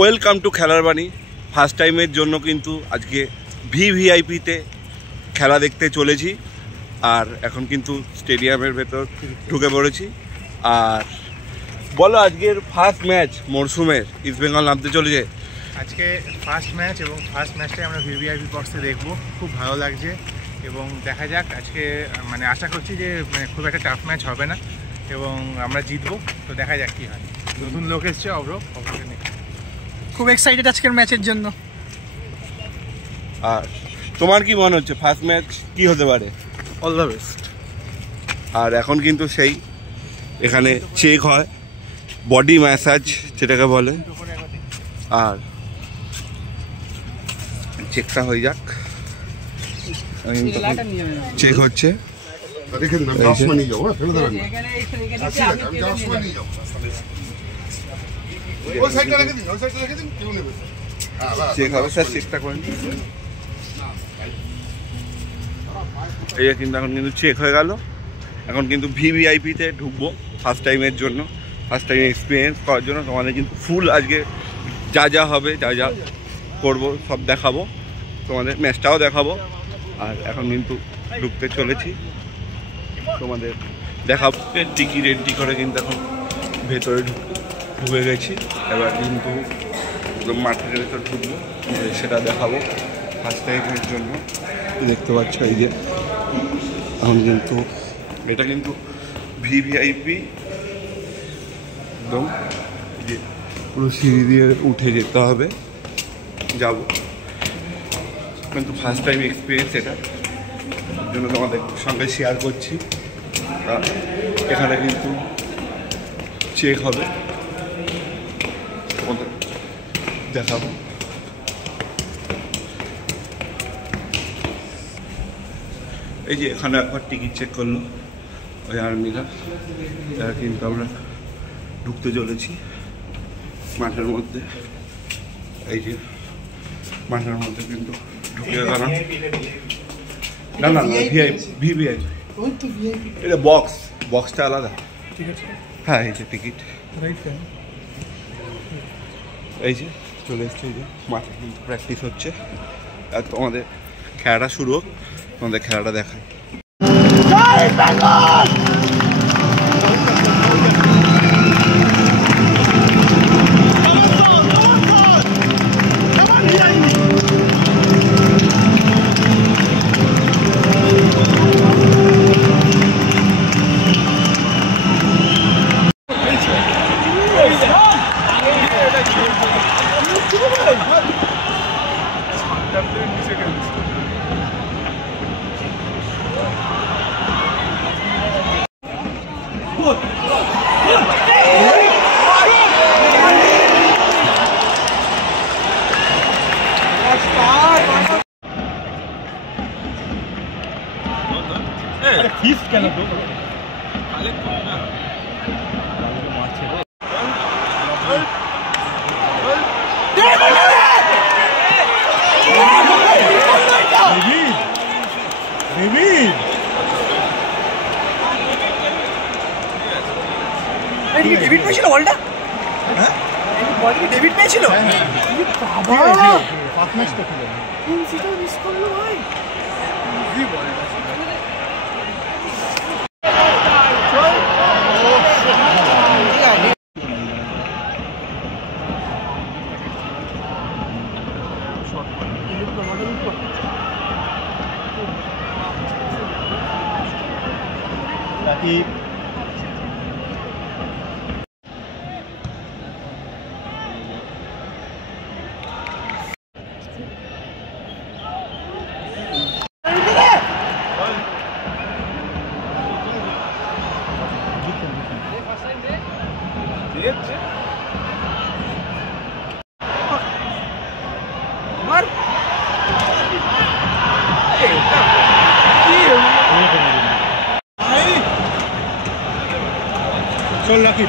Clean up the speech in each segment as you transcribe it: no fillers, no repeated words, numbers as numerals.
Welcome to খেলার বাণী। First টাইমের জন্য কিন্তু আজকে ভিভিআইপিতে খেলা দেখতে চলেছি। আর এখন কিন্তু স্টেডিয়ামের ভেতর ঢুকে পড়েছি। আর বলো, আজকের ফার্স্ট ম্যাচ মরশুমের ইস্ট বেঙ্গল নামতে চলেছে। আজকে ফার্স্ট ম্যাচ এবং ফার্স্ট ম্যাচটাই আমরা ভিভিআইপি বক্সে দেখবো। খুব ভালো লাগছে এবং দেখা যাক আজকে, মানে আশা করছি যে খুব একটা টাফ ম্যাচ হবে না এবং আমরা জিতবো। তো দেখা যাক কী হয়। নতুন লোক এসছে অবশ্যই নেই। খুব এক্সাইটেড আজকের ম্যাচের জন্য। আর তোমার কি মনে হচ্ছে ফার্স্ট ম্যাচ কি হতে পারে? All the best. আর এখন কিন্তু সেই এখানে চেক হয়, বডি ম্যাসাজ যেটাকে বলে। আর চেকটা হয়ে যাক, চেক হচ্ছে। চেক হবে স্যার, চেকটা করেন। এই কিন্তু এখন কিন্তু চেক হয়ে গেল। এখন কিন্তু ভিভিআইপিতে ঢুকবো ফার্স্ট টাইমের জন্য, ফার্স্ট টাইম এক্সপিরিয়েন্স করার জন্য। তোমাদের কিন্তু ফুল আজকে যা যা হবে, যা যা করবো সব দেখাবো, তোমাদের ম্যাচটাও দেখাবো। আর এখন কিন্তু ঢুকতে চলেছি, তোমাদের দেখাবো। টিকিট এন্ট্রি করে কিন্তু এখন ভেতরে ঢুকে গেছি। এবার কিন্তু একদম মাঠের ভেতর ঢুকবো, সেটা দেখাবো ফার্স্ট টাইমের জন্য। দেখতে পাচ্ছ এই যে এখন কিন্তু এটা কিন্তু ভিভিআইপি, একদম যে পুরো সিঁড়ি দিয়ে উঠে যেতে হবে, যাব। কিন্তু ফার্স্ট টাইম এক্সপিরিয়েন্স এটার জন্য তোমাদের সঙ্গে শেয়ার করছি। এখানে কিন্তু চেক হবে, তোমাদের দেখাবো। এই যে এখানে একবার টিকিট চেক করলো ওই আর্মিরা। তারা কিন্তু আমরা ঢুকতে চলেছি মাঠের মধ্যে। এই যে মাঠের মধ্যে কিন্তু ঢুকে গেলাম। না না না, ভিভিআইপি এটা বক্সটা আলাদা। ঠিক আছে, হ্যাঁ এই যে টিকিট, এই যে চলে এসছে। এই যে মাঠে কিন্তু প্র্যাকটিস হচ্ছে। আর তোমাদের খেলাটা শুরু হোক, তোমাদের খেলাটা দেখায়। কেন ডেভিড পেয়েছিল বলটা? হ্যাঁ, বল কি ডেভিড পেয়েছিল? বাবা ফার্স্ট ম্যাচ তো খেলে ইনসিটা মিস করলো ভাই। ইজি বল বাকি চল রাখি।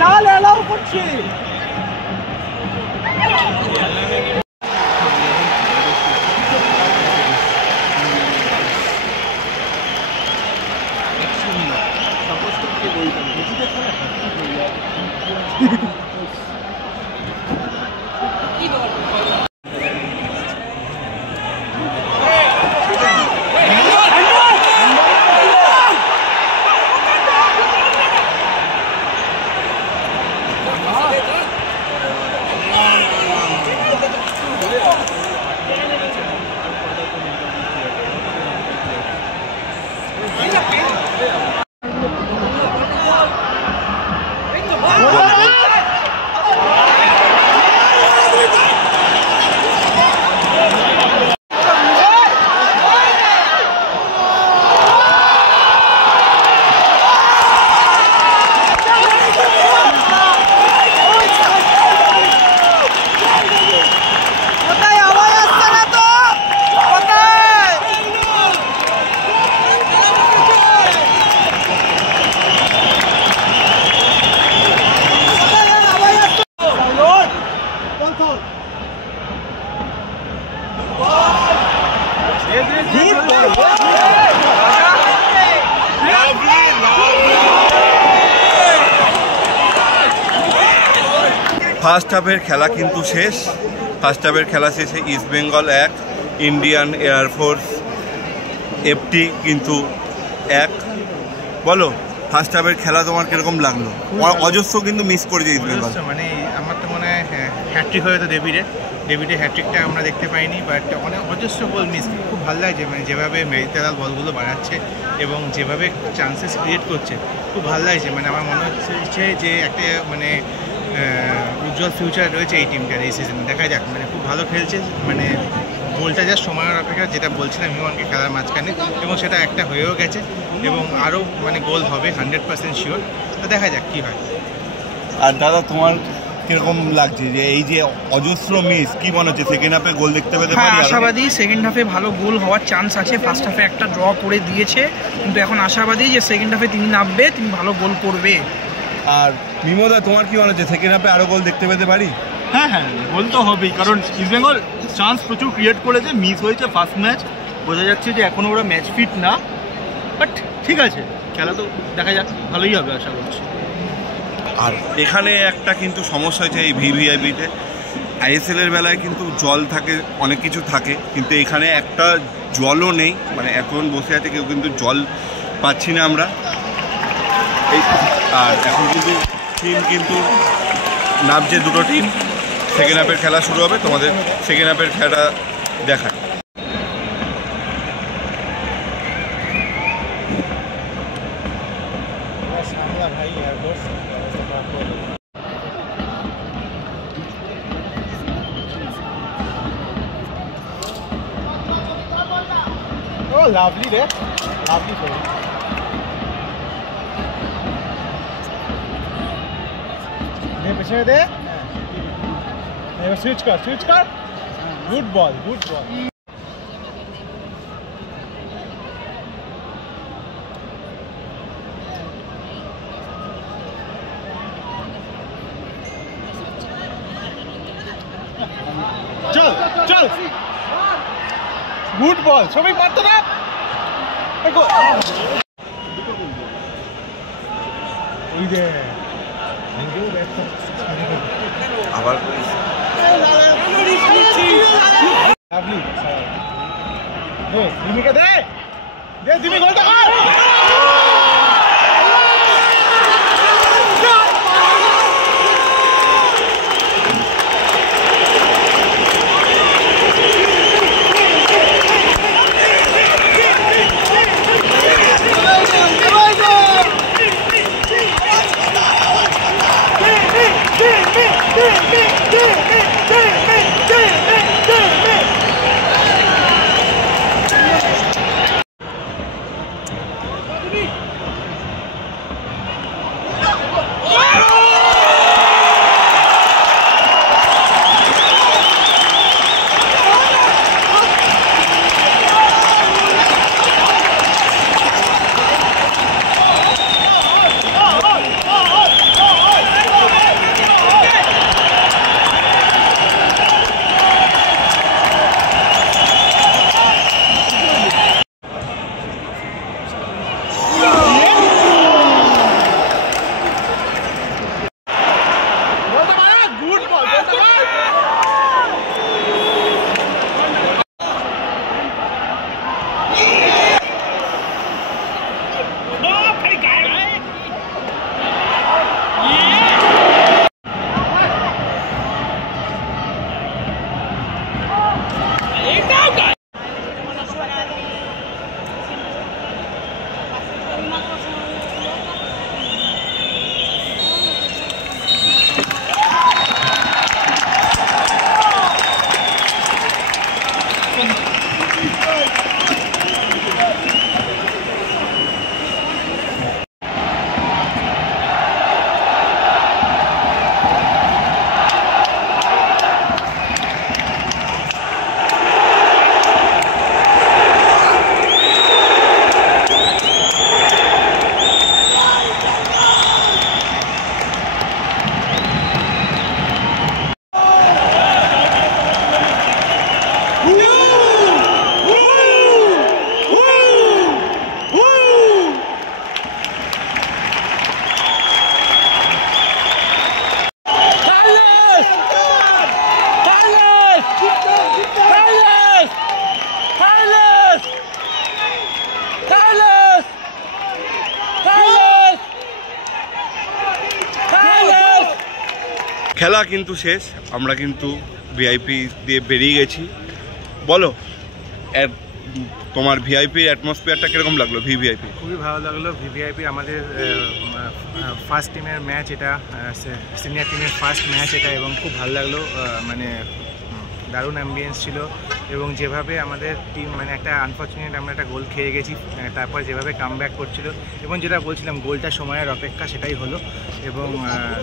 লাল এলাও করছে। ফার্স্ট হাফের খেলা কিন্তু শেষ। ফার্স্ট হাফের খেলা শেষে ইস্টবেঙ্গল 1, ইন্ডিয়ান এয়ারফোর্স FT কিন্তু 1। বলো ফার্স্ট হাফের খেলা তোমার কিরকম লাগলো? অজস্র কিন্তু মিস করেছে ইস্টবেঙ্গল। মানে আমার তো মনে হয় হ্যাট্রিক হয়ে তো ডেভিডের হ্যাট্রিকটা আমরা দেখতে পাইনি, বাট অনেক অজস্র গোল মিস। খুব ভালো লাগছে মানে যেভাবে মেরিতালাল বলগুলো বাড়াচ্ছে এবং যেভাবে চান্সেস ক্রিয়েট করছে, খুব ভালো লাগছে। মানে আমার মনে হচ্ছে যে একটা মানে উজ্জ্বল ফিউচার রয়েছে এই টিমটার এই সিজনে। দেখা যাক, মানে খুব ভালো খেলছে। মানে গোলটা যা সময়ের অপেক্ষা, যেটা বলছিলাম হিউমানকে খেলার মাঝখানে, এবং সেটা একটা হয়েও গেছে এবং আরও মানে গোল হবে 100% শিওর। তো দেখা যাক কী হয়। আর দাদা তোমার কিরকম লাগছে যে এই যে অজস্র মিস, কি মনে হচ্ছে সেকেন্ড হাফে গোল দেখতে পেতে পারি? আশাবাদী সেকেন্ড হাফে ভালো গোল হওয়ার চান্স আছে। ফার্স্ট হাফে একটা ড্র করে দিয়েছে, কিন্তু এখন আশাবাদী যে সেকেন্ড হাফে তিনি নামবে, তিনি ভালো গোল করবে। আর মিমোদা তোমার কি মনে হচ্ছে সেকেন্ড হাফে আরো গোল দেখতে পেতে পারি? হ্যাঁ হ্যাঁ, গোল তো হবেই, কারণ ইস্টবেঙ্গল চান্স প্রচুর ক্রিয়েট করেছে, মিস হয়েছে ফার্স্ট ম্যাচ। বোঝা যাচ্ছে যে এখনও ওরা ম্যাচ ফিট না, বাট ঠিক আছে, খেলা তো দেখা যাক, ভালোই হবে আশা করছি। আর এখানে একটা কিন্তু সমস্যা হয়েছে এই ভিভিআইপিতে। ISL এর বেলায় কিন্তু জল থাকে, অনেক কিছু থাকে, কিন্তু এখানে একটা জলও নেই। মানে এখন বসে আছে কেউ, কিন্তু জল পাচ্ছি না আমরা। আর এখন কিন্তু টিম কিন্তু নামছে, দুটো টিম। সেকেন্ড হাফের খেলা শুরু হবে, তোমাদের সেকেন্ড হাফের খেলা দেখায়। Oh, lovely there. Lovely play. दे पीछे दे. स्विच कर. Good ball. चल. Good ball. সবাই মারতো না. দেখো. ওই যে. আবার লাভলি। দে, দিমিকে দে। দে, দিমি গোলটা কর। খেলা কিন্তু শেষ, আমরা কিন্তু ভিআইপি দিয়ে বেরিয়ে গেছি। বলো তোমার ভিআইপির অ্যাটমসফিয়ারটা কীরকম লাগলো? ভিভিআইপি খুবই ভালো লাগলো। ভিভিআইপি আমাদের ফার্স্ট টিমের ম্যাচ এটা, সিনিয়র টিমের ফার্স্ট ম্যাচ এটা, এবং খুব ভালো লাগলো। মানে দারুণ অ্যাম্বিয়েন্স ছিল, এবং যেভাবে আমাদের টিম মানে একটা আনফর্চুনেট আমরা একটা গোল খেয়ে গেছি, তারপর যেভাবে কাম ব্যাক করছিল, এবং যেটা বলছিলাম গোলটা সময়ের অপেক্ষা সেটাই হলো। এবং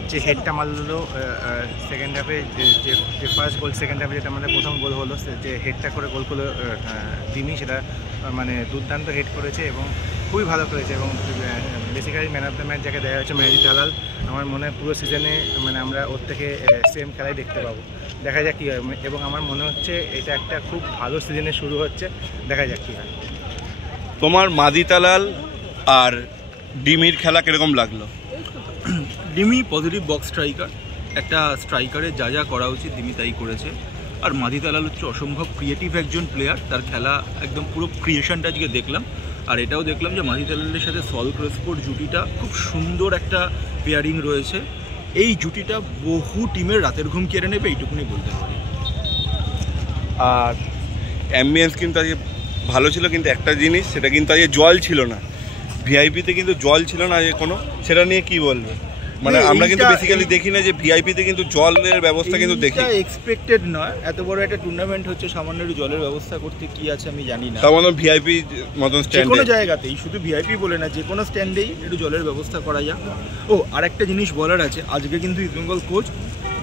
যে হেডটা মারলো সেকেন্ড হাফে, যে ফার্স্ট গোল সেকেন্ড হাফে যেটা আমাদের প্রথম গোল হলো, যে হেডটা করে গোল করলো ডিমি, সেটা মানে দুর্দান্ত হেড করেছে এবং খুবই ভালো করেছে। এবং basically man of the match যাকে দেওয়া হচ্ছে মেহেদী তালাল, আমার মনে হয় পুরো সিজনে মানে আমরা ওর থেকে সেম খেলাই দেখতে পাবো। দেখা যাক কী হয়, এবং আমার মনে হচ্ছে এটা একটা খুব ভালো সিজনে শুরু হচ্ছে, দেখা যাক কী হয়। তোমার মাদি তালাল আর ডিমির খেলা কীরকম লাগলো? ডিমি পজিটিভ বক্স স্ট্রাইকার, একটা স্ট্রাইকারের যা যা করা উচিত ডিমি তাই করেছে। আর মাদি তালাল হচ্ছে অসম্ভব ক্রিয়েটিভ একজন প্লেয়ার, তার খেলা একদম পুরো ক্রিয়েশনটা আজকে দেখলাম। আর এটাও দেখলাম যে মাদি তালালের সাথে সল ক্রেসপোর জুটিটা খুব সুন্দর একটা পেয়ারিং রয়েছে। এই জুটিটা বহু টিমের রাতের ঘুম কেড়ে নেবে, এইটুকুনি বলতে পারি। আর অ্যাম্বিয়েন্স কিন্তু আজকে ভালো ছিল, কিন্তু একটা জিনিস, সেটা কিন্তু আজকে জল ছিল না ভিআইপিতে, কিন্তু জল ছিল না আজকে কোনো। সেটা নিয়ে কি বলবে? মানে আমরা কিন্তু বেসিক্যালি দেখি না যে ভিআইপিতে কিন্তু জলের ব্যবস্থা কিন্তু দেখি। এক্সপেক্টেড নয়, এত বড় একটা টুর্নামেন্ট হচ্ছে, সামান্য একটু জলের ব্যবস্থা করতে কি আছে আমি জানি না। তার মতন ভিআইপি মতন স্ট্যান্ডে, কোনো জায়গাতেই, শুধু ভিআইপি বলে না, যে কোনো স্ট্যান্ডেই একটু জলের ব্যবস্থা করা যায়। ও আরেকটা জিনিস বলার আছে, আজকে কিন্তু east Bengal coach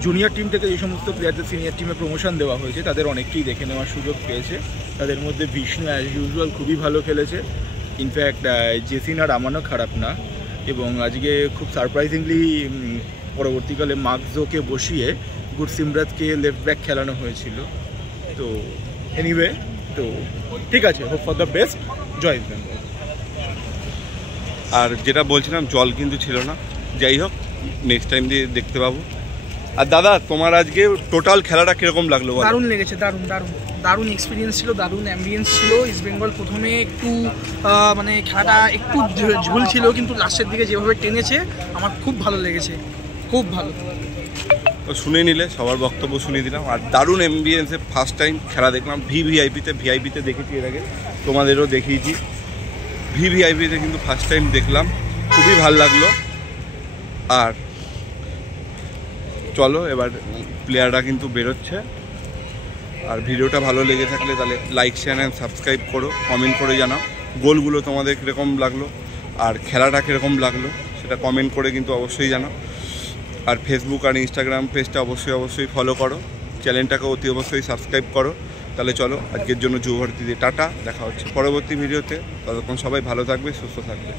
junior team থেকে যে সমস্ত প্লেয়ারদের সিনিয়র টিমে প্রমোশন দেওয়া হয়েছে তাদের অনেককেই দেখে নেওয়ার সুযোগ পেয়েছে। তাদের মধ্যে বিষ্ণু অ্যাজ ইউজুয়াল খুবই ভালো খেলেছে, ইনফ্যাক্ট জেসিন আর আমানও খারাপ না। এবং আজকে খুব সারপ্রাইজিংলি পরবর্তীকালে মার্কজোকে বসিয়ে গুরসিমরাতকে লেফট ব্যাক খেলানো হয়েছিল। তো এনিওয়ে, তো ঠিক আছে, হোপ ফর দ্য বেস্ট, জয় ইস্ট বেঙ্গল। আর যেটা বলছিলাম জল কিন্তু ছিল না, যাই হোক নেক্সট টাইম দিয়ে দেখতে পাবো। আর দাদা তোমার আজকে টোটাল খেলাটা কীরকম লাগলো? দারুণ লেগেছে, দারুণ দারুণ দারুণ এক্সপিরিয়েন্স ছিল, দারুণ অ্যাম্বিয়েন্স ছিল। ইস্ট বেঙ্গল প্রথমে একটু মানে খেলাটা একটু ঝুল ছিল, কিন্তু লাস্টের দিকে যেভাবে টেনেছে আমার খুব ভালো লেগেছে, খুব ভালো। তো শুনে নিলে, সবার বক্তব্য শুনিয়ে দিলাম। আর দারুণ অ্যাম্বিয়েন্সে ফার্স্ট টাইম খেলা দেখলাম ভিআইপিতে দেখেছি এর আগে, তোমাদেরও দেখিয়েছি। ভিভিআইপিতে কিন্তু ফার্স্ট টাইম দেখলাম, খুবই ভালো লাগলো। আর চলো এবার প্লেয়াররা কিন্তু বেরোচ্ছে। আর ভিডিওটা ভালো লেগে থাকলে তাহলে লাইক, শেয়ার অ্যান্ড সাবস্ক্রাইব করো, কমেন্ট করে জানাও গোলগুলো তোমাদের কীরকম লাগলো আর খেলাটা কীরকম লাগলো সেটা কমেন্ট করে কিন্তু অবশ্যই জানাও। আর ফেসবুক আর ইনস্টাগ্রাম পেজটা অবশ্যই ফলো করো, চ্যানেলটাকে অতি অবশ্যই সাবস্ক্রাইব করো। তাহলে চলো আজকের জন্য যুবভারতীতে টাটা, দেখা হচ্ছে পরবর্তী ভিডিওতে। ততক্ষণ সবাই ভালো থাকবে, সুস্থ থাকবে।